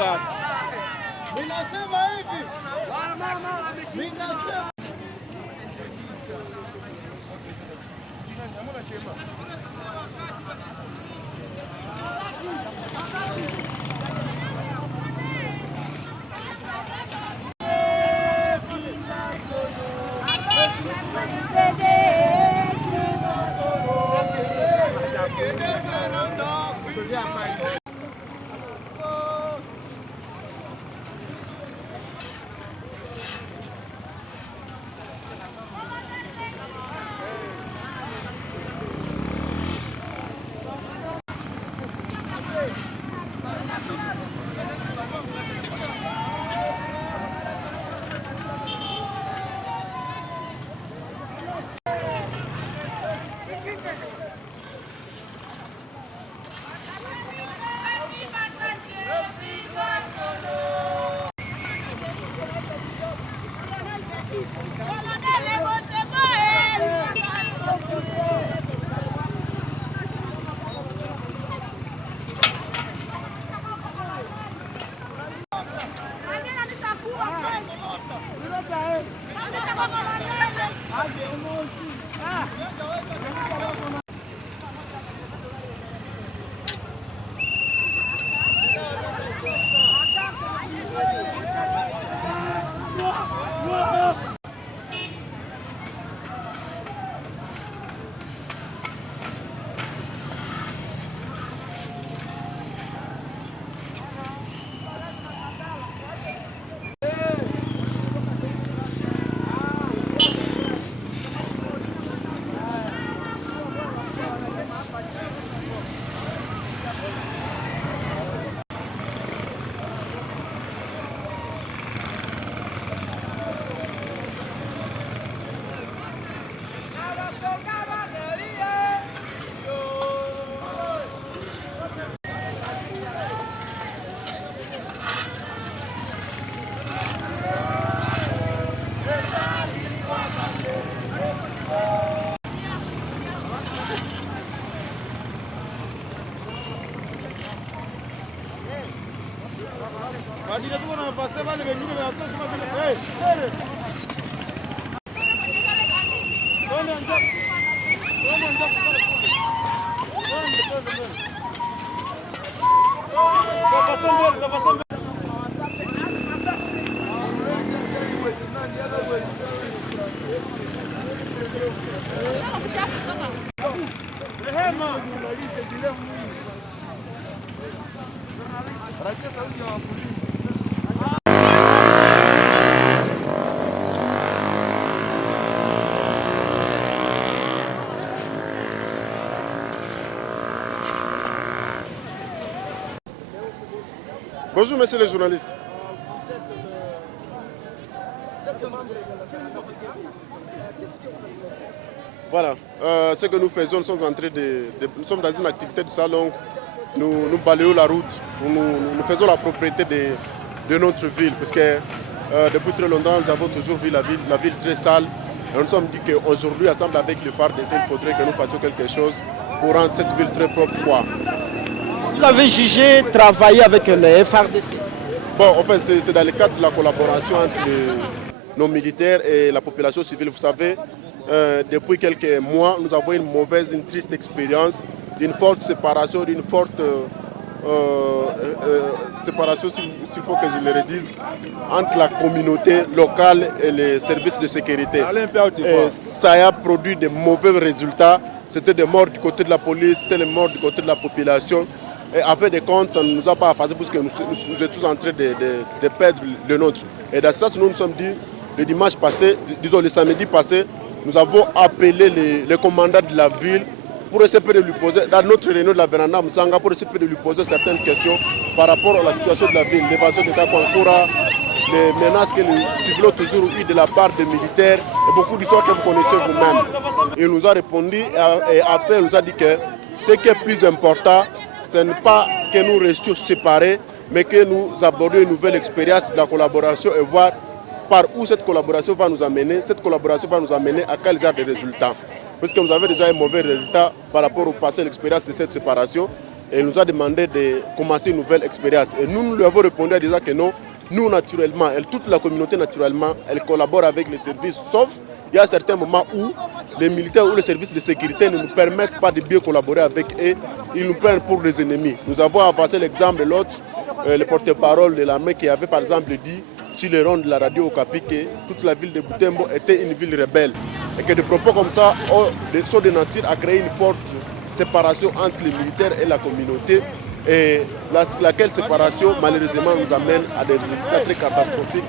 Ninasema hivi. Ninasema Bonjour, messieurs les journalistes. Vous êtes membre de la qu'est-ce que vous faites? Voilà, ce que nous faisons, nous sommes dans une activité de salon. Nous balayons la route, nous faisons la propriété de notre ville. Parce que depuis très longtemps, nous avons toujours vu la ville très sale. Et nous nous sommes dit qu'aujourd'hui, ensemble avec le FARDC, il faudrait que nous fassions quelque chose pour rendre cette ville très propre. Vous avez jugé travailler avec le FARDC? Bon, en fait, c'est dans le cadre de la collaboration entre nos militaires et la population civile. Vous savez, depuis quelques mois, nous avons une triste expérience d'une forte séparation, séparation, s'il faut que je le redise, entre la communauté locale et les services de sécurité. Et ça a produit de mauvais résultats. C'était des morts du côté de la police, c'était des morts du côté de la population. Et en fait de compte, ça ne nous a pas affecté parce que nous étions en train de perdre le nôtre. Et dans ça, nous nous sommes dit, le dimanche passé, disons le samedi passé, nous avons appelé les commandants de la ville pour essayer de lui poser, dans notre réunion de la véranda Moussanga, pour essayer de lui poser certaines questions par rapport à la situation de la ville, l'évasion de Kakwankura, les menaces que les civils ont toujours eues de la part des militaires et beaucoup d'histoires que vous connaissez vous-même. Il nous a répondu et après il nous a dit que ce qui est plus important, ce n'est pas que nous restions séparés, mais que nous abordions une nouvelle expérience de la collaboration et voir par où cette collaboration va nous amener. Cette collaboration va nous amener à quel genre de résultats. Parce que nous avons déjà un mauvais résultat par rapport au passé, l'expérience de cette séparation. et nous a demandé de commencer une nouvelle expérience. Et nous lui avons répondu à dire que non, nous naturellement, toute la communauté naturellement, elle collabore avec les services, sauf il y a certains moments où les militaires ou les services de sécurité ne nous permettent pas de bien collaborer avec eux, ils nous prennent pour des ennemis. Nous avons avancé l'exemple de l'autre, le porte-parole de l'armée qui avait par exemple dit sur les rondes de la radio Okapi que toute la ville de Butembo était une ville rebelle. Et que des propos comme ça sont de nature à créer une forte séparation entre les militaires et la communauté. Et laquelle séparation malheureusement nous amène à des résultats très catastrophiques.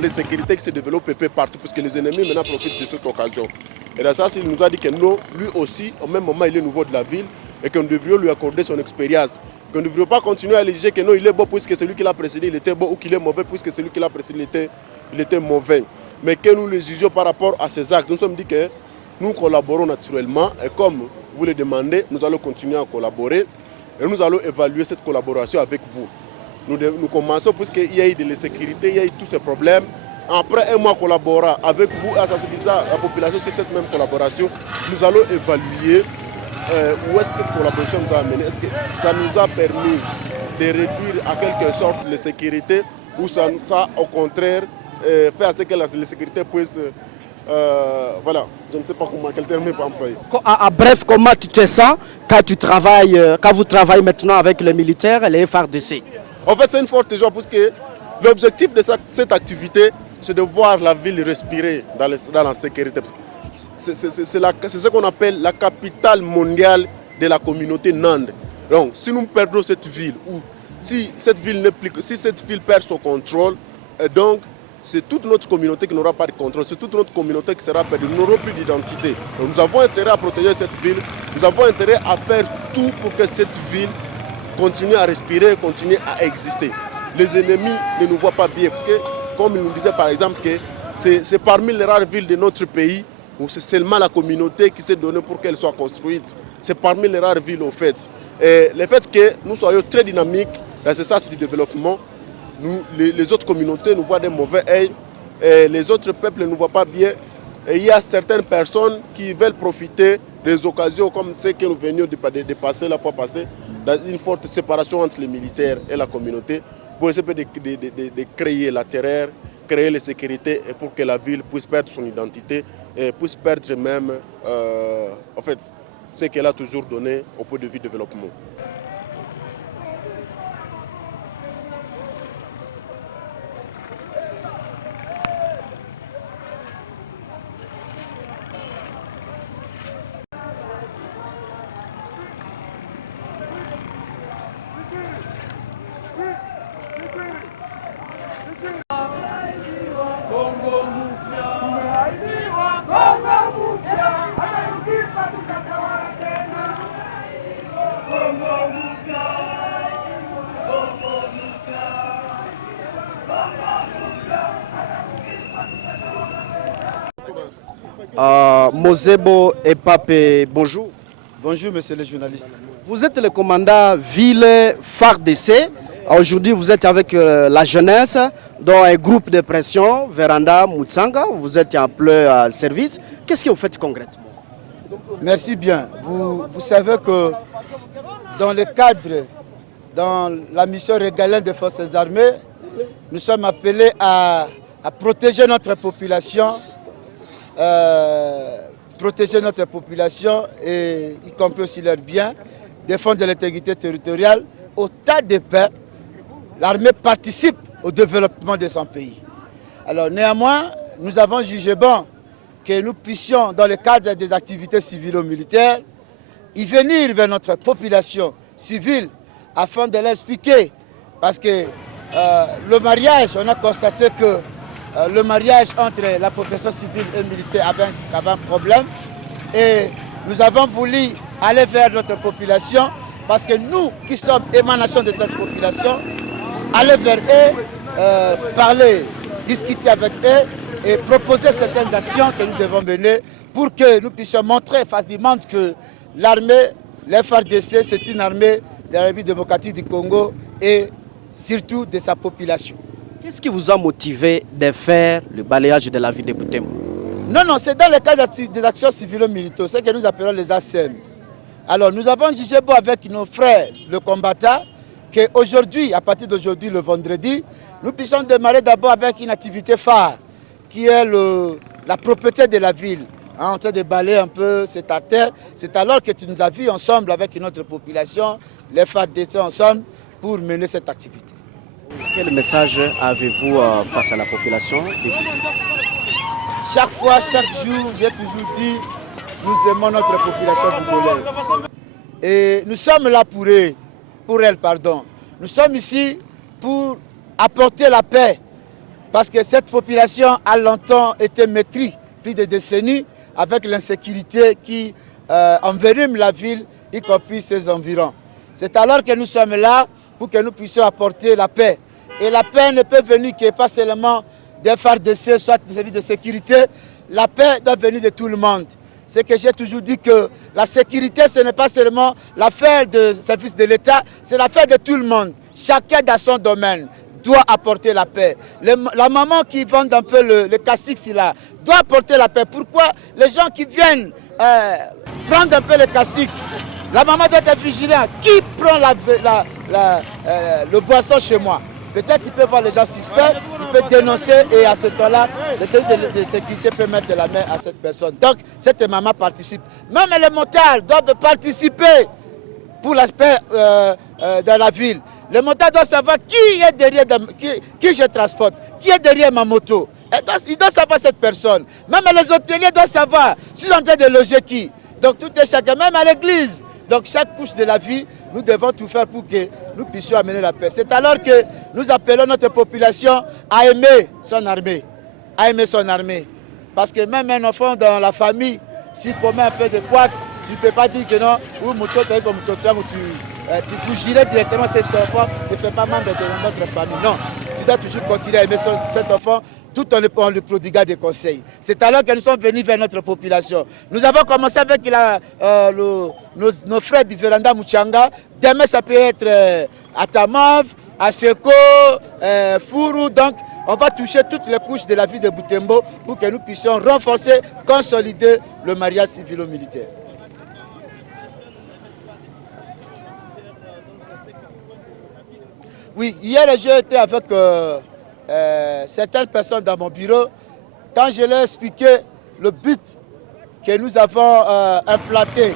Les sécurités qui se développent un peu partout, parce que les ennemis maintenant profitent de cette occasion. Et dans ça, il nous a dit que non, lui aussi, au même moment, il est nouveau de la ville et que nous devrions lui accorder son expérience. Que nous ne devrions pas continuer à lui dire que non, il est bon puisque celui qui l'a précédé, il était bon, ou qu'il est mauvais puisque celui qui l'a précédé, il était mauvais. Mais que nous le jugions par rapport à ses actes. Nous sommes dit que nous collaborons naturellement et comme vous le demandez, nous allons continuer à collaborer et nous allons évaluer cette collaboration avec vous. Nous commençons puisqu'il y a eu de l'insécurité, il y a eu tous ces problèmes. Après un mois collaborant avec vous et à sensibiliser la population sur cette même collaboration, nous allons évaluer où est-ce que cette collaboration nous a amené. Est-ce que ça nous a permis de réduire à quelque sorte l'insécurité ou ça a au contraire fait à ce que la sécurité puisse... voilà, je ne sais pas quel terme peut employer. En bref, comment tu te sens quand vous travaillez maintenant avec les militaires et les FARDC? En fait, c'est une forte joie parce que l'objectif de cette activité, c'est de voir la ville respirer dans la sécurité. C'est ce qu'on appelle la capitale mondiale de la communauté Nande. Donc, si nous perdons cette ville, ou si cette ville perd son contrôle, donc c'est toute notre communauté qui n'aura pas de contrôle, c'est toute notre communauté qui sera perdue, nous n'aurons plus d'identité. Donc, nous avons intérêt à protéger cette ville, nous avons intérêt à faire tout pour que cette ville continue à respirer, continue à exister. Les ennemis ne nous voient pas bien, parce que, comme il nous disait par exemple, que c'est parmi les rares villes de notre pays où c'est seulement la communauté qui s'est donnée pour qu'elle soit construite. C'est parmi les rares villes au fait. Et le fait que nous soyons très dynamiques dans ce sens du développement, les autres communautés nous voient d'un mauvais œil, et les autres peuples ne nous voient pas bien. Et il y a certaines personnes qui veulent profiter des occasions comme celles que nous venions de passer la fois passée, dans une forte séparation entre les militaires et la communauté, pour essayer de créer la terreur, créer la sécurité et pour que la ville puisse perdre son identité et puisse perdre même en fait, ce qu'elle a toujours donné au point de vue développement. Mosebo et Pape, bonjour. Bonjour, monsieur le journaliste. Vous êtes le commandant ville FARDC. Aujourd'hui, vous êtes avec la jeunesse dans un groupe de pression, Véranda Mutsanga. Vous êtes en plein service. Qu'est-ce que vous faites concrètement? Merci bien. Vous savez que dans le cadre, dans la mission régalienne des forces armées, nous sommes appelés à protéger notre population, et y compris aussi leurs biens, défendre l'intégrité territoriale. Au tas de paix, l'armée participe au développement de son pays. Alors néanmoins, nous avons jugé bon que nous puissions, dans le cadre des activités civilo-militaires, y venir vers notre population civile afin de l'expliquer. Parce que le mariage, on a constaté que le mariage entre la profession civile et militaire avait un problème. Et nous avons voulu aller vers notre population parce que nous qui sommes émanation de cette population, aller vers eux, parler, discuter avec eux et proposer certaines actions que nous devons mener pour que nous puissions montrer face du monde que l'armée, l'FARDC, c'est une armée de la République démocratique du Congo et surtout de sa population. Qu'est-ce qui vous a motivé de faire le balayage de la ville de Butembo? Non, c'est dans le cadre des actions civilo-militaires, ce que nous appelons les ACM. Alors nous avons jugé beau avec nos frères, le combattant, qu'aujourd'hui, à partir d'aujourd'hui, le vendredi, nous puissions démarrer d'abord avec une activité phare, qui est la propreté de la ville. Hein, en train de balayer un peu cette terre. C'est alors que tu nous as vus ensemble avec notre population, les FARDC ensemble, pour mener cette activité. Quel message avez-vous face à la population? Chaque fois, chaque jour, j'ai toujours dit, nous aimons notre population bougolaise. Et nous sommes là pour elle. Nous sommes ici pour apporter la paix. Parce que cette population a longtemps été maîtrise, plus de décennies, avec l'insécurité qui envenime la ville, y compris ses environs. C'est alors que nous sommes là pour que nous puissions apporter la paix. Et la paix ne peut venir que pas seulement des FARDC, soit des services de sécurité. La paix doit venir de tout le monde. C'est que j'ai toujours dit que la sécurité, ce n'est pas seulement l'affaire des services de l'État, c'est l'affaire de tout le monde. Chacun dans son domaine doit apporter la paix. La maman qui vend un peu le cassix là, doit apporter la paix. Pourquoi les gens qui viennent prendre un peu le cassix, la maman doit être vigilante. Qui prend le boisson chez moi? Peut-être qu'il peut voir les gens suspects, il peut dénoncer et à ce temps-là, le service de sécurité peut mettre la main à cette personne. Donc, cette maman participe. Même les motards doivent participer pour l'aspect de la ville. Le motard doit savoir qui est derrière, qui je transporte, qui est derrière ma moto. Il doit savoir cette personne. Même les hôteliers doivent savoir s'ils sont en train de loger qui. Donc tout est chacun, même à l'église. Donc chaque couche de la vie, nous devons tout faire pour que nous puissions amener la paix. C'est alors que nous appelons notre population à aimer son armée. À aimer son armée. Parce que même un enfant dans la famille, s'il commet un peu de quoi, tu ne peux pas dire que non, ou tu bougirais directement cet enfant, ne fait pas membre de notre famille. Non, tu dois toujours continuer à aimer cet enfant tout en lui prodiguant des conseils. C'est alors que nous sommes venus vers notre population. Nous avons commencé avec nos frères du Véranda Muchanga. Demain, ça peut être à Tamov, à Seko, Fourou. Donc, on va toucher toutes les couches de la vie de Butembo pour que nous puissions renforcer, consolider le mariage civilo-militaire. Oui, hier j'ai été avec certaines personnes dans mon bureau. Quand je leur ai expliqué le but que nous avons implanté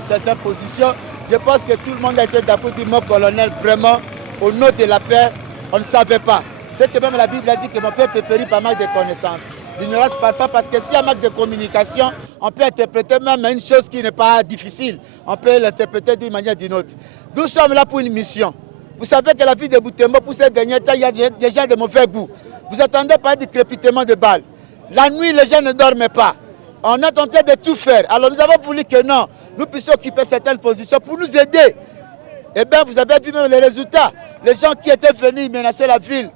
certaines positions, je pense que tout le monde a été d'accord, dit mon colonel, vraiment, au nom de la paix, on ne savait pas. C'est que même la Bible a dit que mon peuple périt par manque de connaissances. L'ignorance parfois, parce que s'il y a manque de communication, on peut interpréter même une chose qui n'est pas difficile. On peut l'interpréter d'une manière ou d'une autre. Nous sommes là pour une mission. Vous savez que la ville de Butembo, pour ces derniers temps, il y a des gens de mauvais goût. Vous attendez parler du crépitement de balles. La nuit, les gens ne dorment pas. On est en train de tout faire. Alors nous avons voulu que non, nous puissions occuper certaines positions pour nous aider. Eh bien, vous avez vu même les résultats. Les gens qui étaient venus menacer la ville,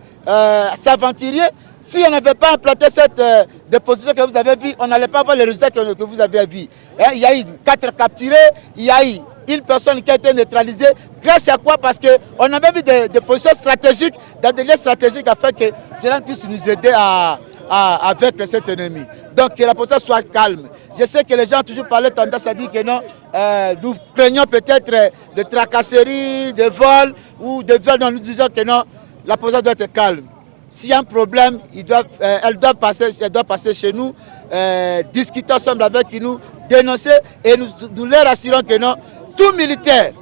s'aventurier, si on n'avait pas implanté cette déposition que vous avez vue, on n'allait pas voir les résultats que vous avez vus. Il y a eu 4 capturés, il y a eu une personne qui a été neutralisée. Grâce à quoi? Parce qu'on avait mis des positions stratégiques, dans des lieux stratégiques afin que cela puisse nous aider à vaincre cet ennemi. Donc que la position soit calme. Je sais que les gens ont toujours parlé tendance à dire que non, nous craignons peut-être de tracasseries, de vols ou de viols. Non, nous disons que non, la position doit être calme. S'il y a un problème, elle doit passer chez nous, discuter ensemble avec nous, dénoncer et nous leur assurons que non, tout militaire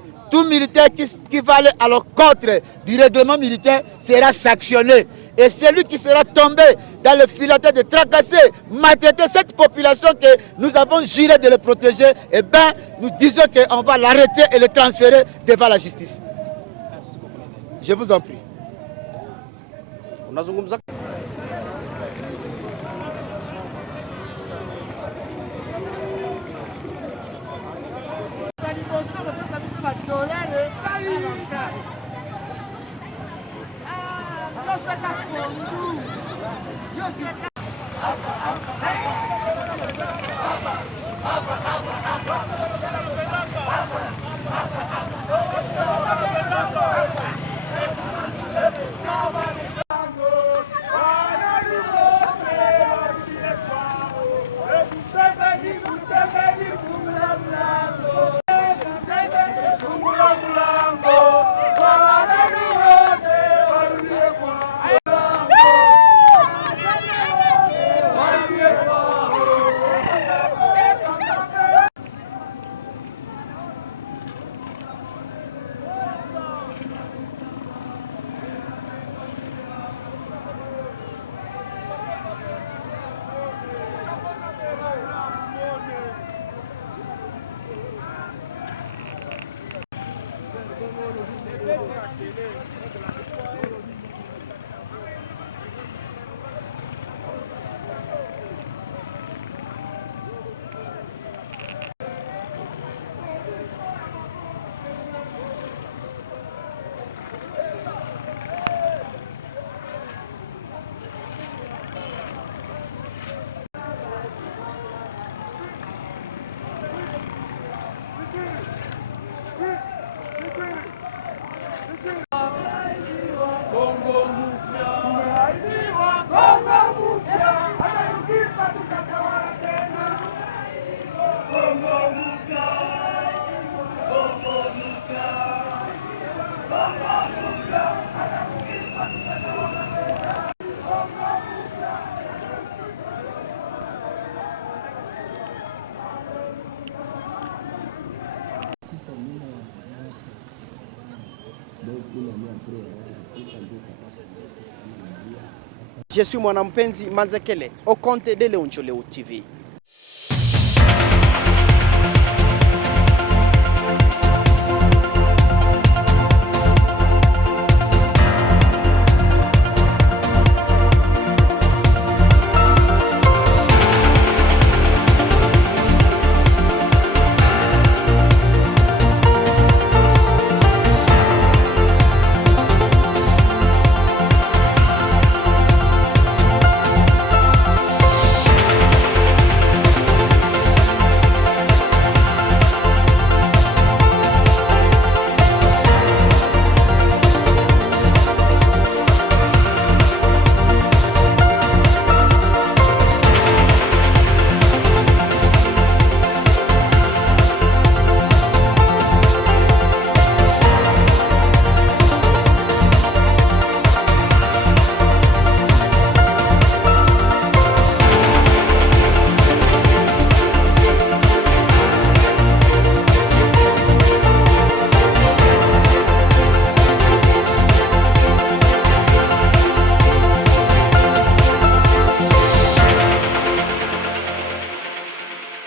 qui va aller à l'encontre du règlement militaire sera sanctionné. Et celui qui sera tombé dans le filature de tracasser, maltraiter cette population que nous avons juré de le protéger, eh bien, nous disons qu'on va l'arrêter et le transférer devant la justice. Je vous en prie. Je suis Mwanampenzi Manzekele au compte de Léon Tcholeo TV.